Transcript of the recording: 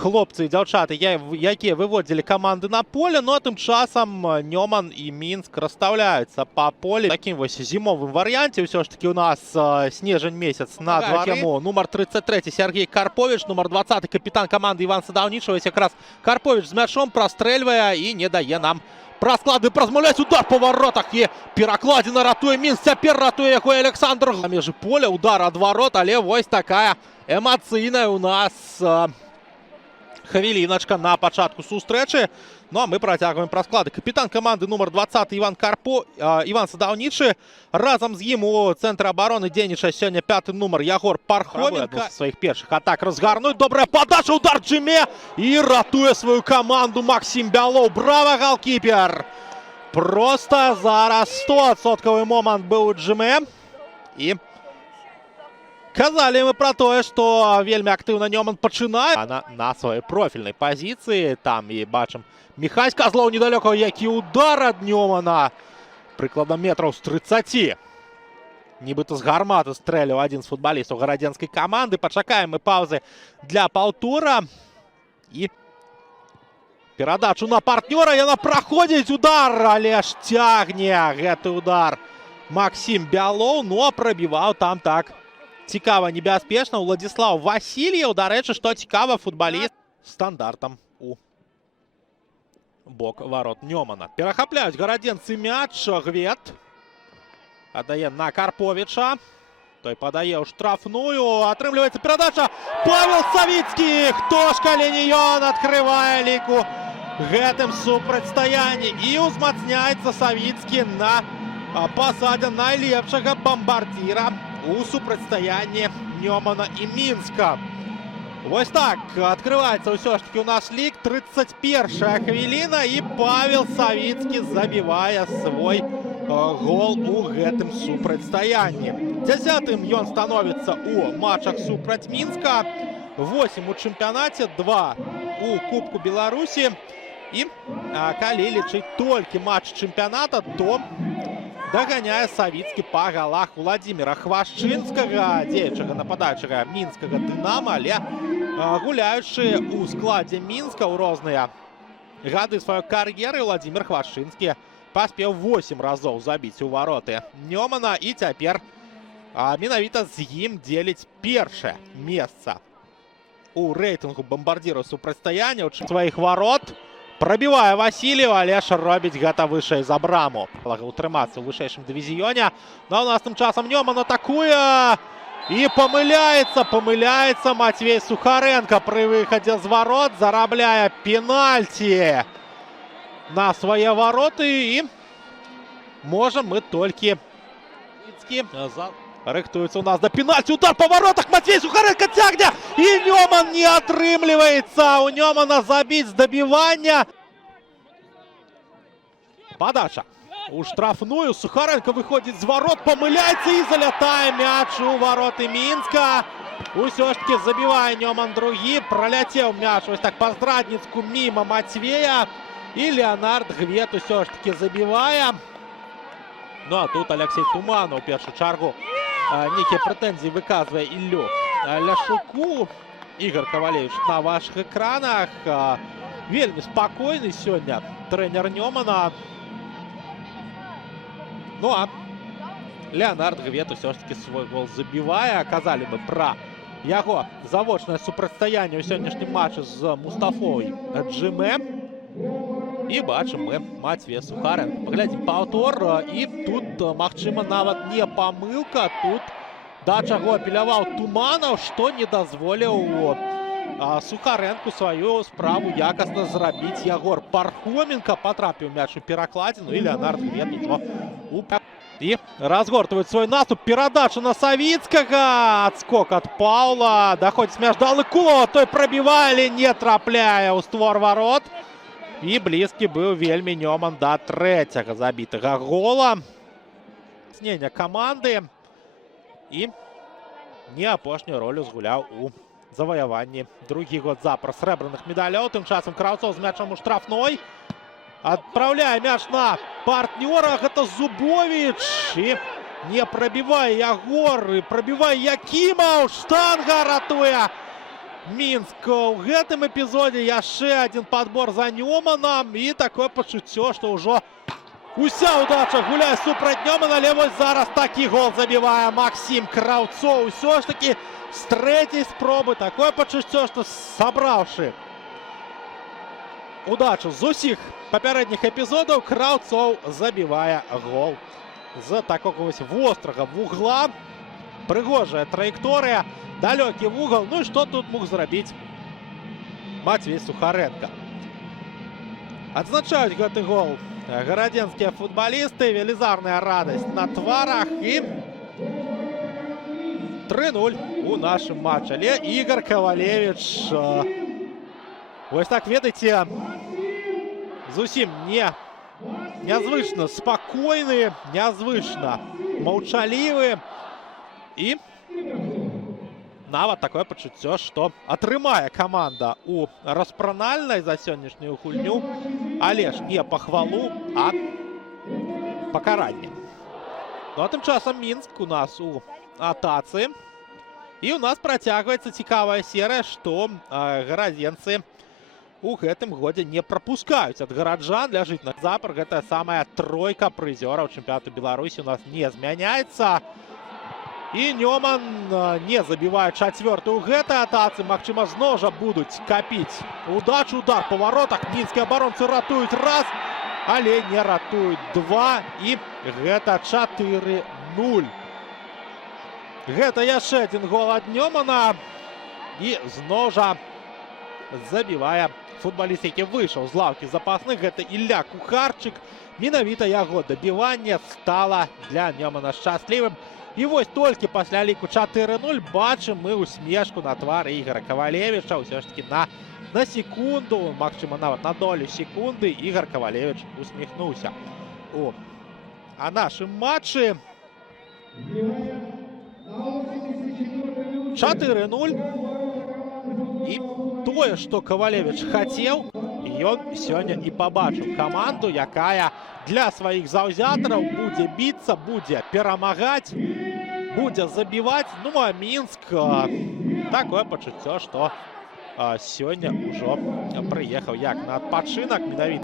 хлопцы і дзяўчаты, якія выводзілі каманды на поле, но тым часам Нёман і Мінск расстаўляюцца па полі. Такім вось зімовым варыянце ўсё ж такі у нас снежань месяц на двары. Нумар 33 Сергей Карпович, нумар 20 капітан каманды Іван Садаўнічы. Ось якраз Карпович з мячом прастрэльвае і не дае нам прасклады празмаўляць. Удар па варотах і перакладзена ратуе Мінск. Цяпер ратуе яго Александр. На межы поля удар ад варот, але вось такая эмацыйная у нас хвіліначка на пачатку сустрэчы. Ну а мы працягваем прасклады. Капітан каманды нумар 20 Іван Садаўнічы. Разам з ім у цэнтры абароны дзейнічае сёння 5-й нумар Ягор Пархоменко. Сваіх першых атак разгарнуць. Добрая падача, удар Джиме і ратуе сваю каманду Максим Бялоў. Браво, галкіпер! Просто зараз 100% момант быў у Джиме. І казалі мы пра тое, што вельмі актыўна Нёман пачынае на сваёй профільнай пазіцыі. Там і бачым Міхась Казлоў недалёка, які удар ад Нёмана. Прыкладна метраў з 30. Нібыта з гарматы стрэліў адзін з футбалістаў гарадзенскай каманды. Пачакаем мы паўзы для паўтора. І перадачу на партнёра. Яна праходзіць, удар, але ж цягне гэты удар Максим Бялоў, но прабіваў там так цікава, небяспечна Уладзіслаў Васильев. Дарэчы, што цікава, футбаліст стандартам у бок варот Нёмана. Перахапляюць гарадзенцы мяч. Гвет аддае на Карповіча. Той падае ў штрафную. Атрымліваецца перадача. Павел Савіцкі. Хто ж, калі не ён, адкрывае ліку гэтым супрацьстаянні. І ўзмацняецца Савіцкі на пасадзе найлепшага бамбардзіра у супрацьстаянні Нёмана і Мінска. Вось так открываецца ўсё ж таки у нас лік. 31-я хвіліна і Павел Савіцкі забівае свой гол у гэтым супрацьстаянні. 10-м ён становіцца у матчах супраць Мінска. 8 у чэмпіянаце, 2 у Кубку Беларусі. І калі лічыць толькі матч чэмпіяната, то даганяе Савіцкі па галах Владзіміра Хвашчынскага, дзеючага нападаючага мінскага Дынама, але гуляючы ў складзе Мінска ў розныя гады сваёй кар'еры, Владзімір Хвашчынскі паспеў 8 разоў забіць у вароты Нёмана і цяпер менавіта з ім дзеліць першае месца у рэйтынгу бамбардзіраў супрацьстаянняў сваіх варот. Прабівае Васильев, але ж робіць гэта вышэй за браму. Утрымацца ў вышэйшым дывізіёне. Ну а у нас тым часам Нёман атакуе і памыляецца Матвей Сухаренко пры выхадзе з варот. Зарабляе пенальці на свае вароты і можам мы толькі рыхтуецца у нас да пенальці. Удар па варотах. Матвей Сухаренко цягне і Нёман не атрымліваецца. У Нёмана забіць з дабівання. Падача у штрафную. Сухаренко выходзіць з варот, памыляецца і залятае мяч у вароты Мінска. Усё ж таки забівае Нёман другі. Праляцеў мяч ось так па-здрадніцку міма Матвея. І Леонард Гвет усё ж таки забівае. Ну а тут Алексей Туманов у першую чаргу нейкія прэтэнзіі выказвае Іллю Ляшуку. Ігор Кавалевич на вашых экранах. Вельмі спакойны сёння трэнер Нёмана. Ну а Леонард Гвет усё ж таки свой гол забівае. Казалі мы пра яго завочнае супрацьстаянне ў сённяшнім матчы з Мустафой Джиме. І бачым мы Матвея Сухаренко. Паглядзім паўтор. І тут, магчыма, нават не памылка. Тут да чаго апеляваў Туманаў, што не дазволіў Сухаренку сваю справу якасна зрабіць Ягор Пархоменко. Патрапіў мяч у перакладзіну і Леонард Гвет і разгортваюць свой наступ. Перадача на Савіцкага. Адскок ад Паўла. Даходзіць мяч да Лыкулова. Той прабівае, але не трапляе ў створ варот. І блізкі быў вельмі Нёман да трэцяга забітага гола. Снення каманды. І не апошнюю ролю згуляў у заваяванні другі год запар срэбраных медалёў. Тым часам Краўцоў з мячам у штрафной. Адпраўляе мяч на партнёра. Гэта Зубовіч. І не прабівае Ягор. І прабівае Якімаў. Штанга ратуе Мінск у гэтым эпізодзе. Яшчэ один подбор за Нёманам. І такое пачуццё, што ўжо уся удача гуляе супраць Нёмана. Але вось зараз такі гол забівае Максим Краўцоў. Усё ж такі з трэцяй спробы. Такое пачуццё, што сабраўшы удачу з усіх папярэдніх эпізодаў, Краўцоў забівае гол з такога вось вострага вугла. Прыгожая траекторыя, далёкі вугал. Ну і што тут мог зрабіць Матвей Сухаренко? Адзначаюць гэты гол гарадзенскія футбалісты. Велізарная радасць на тварах. І 3-0 у нашым матчы. Але Ігор Кавалевіч, вось так, ведаеце, зусім нязвычна спакойны, нязвычна маўчалівы. І нават такое пачуццё, што атрымае каманда у распранальнай за сённяшнюю гульню, але ж не пахвалу, а пакаранне. Ну а тым часам Мінск у нас у атацы. І у нас працягваецца цікавая серыя, што гарадзенцы у гэтым годзе не прапускаюць ад гараджан. Для жытных запар гэтая самая тройка прызёраў чэмпіянату Беларусі у нас не змяняецца. І Нёман не забівае чацвёртую ў гэтай атацы. Магчыма, зноў жа будуць капіць удачу. Удар па варотах. Мінскія абаронцы ратуюць раз, але не ратуюць два. І гэта 4-0. Гэта яшчэ один гол ад Нёмана. І зноў жа забівае футбаліст, які выйшаў з лаўкі запасных. Гэта Ілля Кухарчык. Менавіта яго дабіванне стала для Нёмана шчаслівым. І вось толькі пасля ліку 4-0 бачым мы усмешку на твары Ігора Кавалевіча. Усё ж таки на секунду, магчыма, нават на долю секунды, Ігор Кавалевіч усміхнуўся. А нашым матчы 4-0. І тое, што Кавалевіч хацеў, ён сёння і пабачыў каманду, якая для сваіх заўзятараў будзе біцца, будзе перамагаць, будзе забіваць. Ну а Мінск, такое пачуццё, што сёння ўжо прыехаў як на адпачынак. Менавіта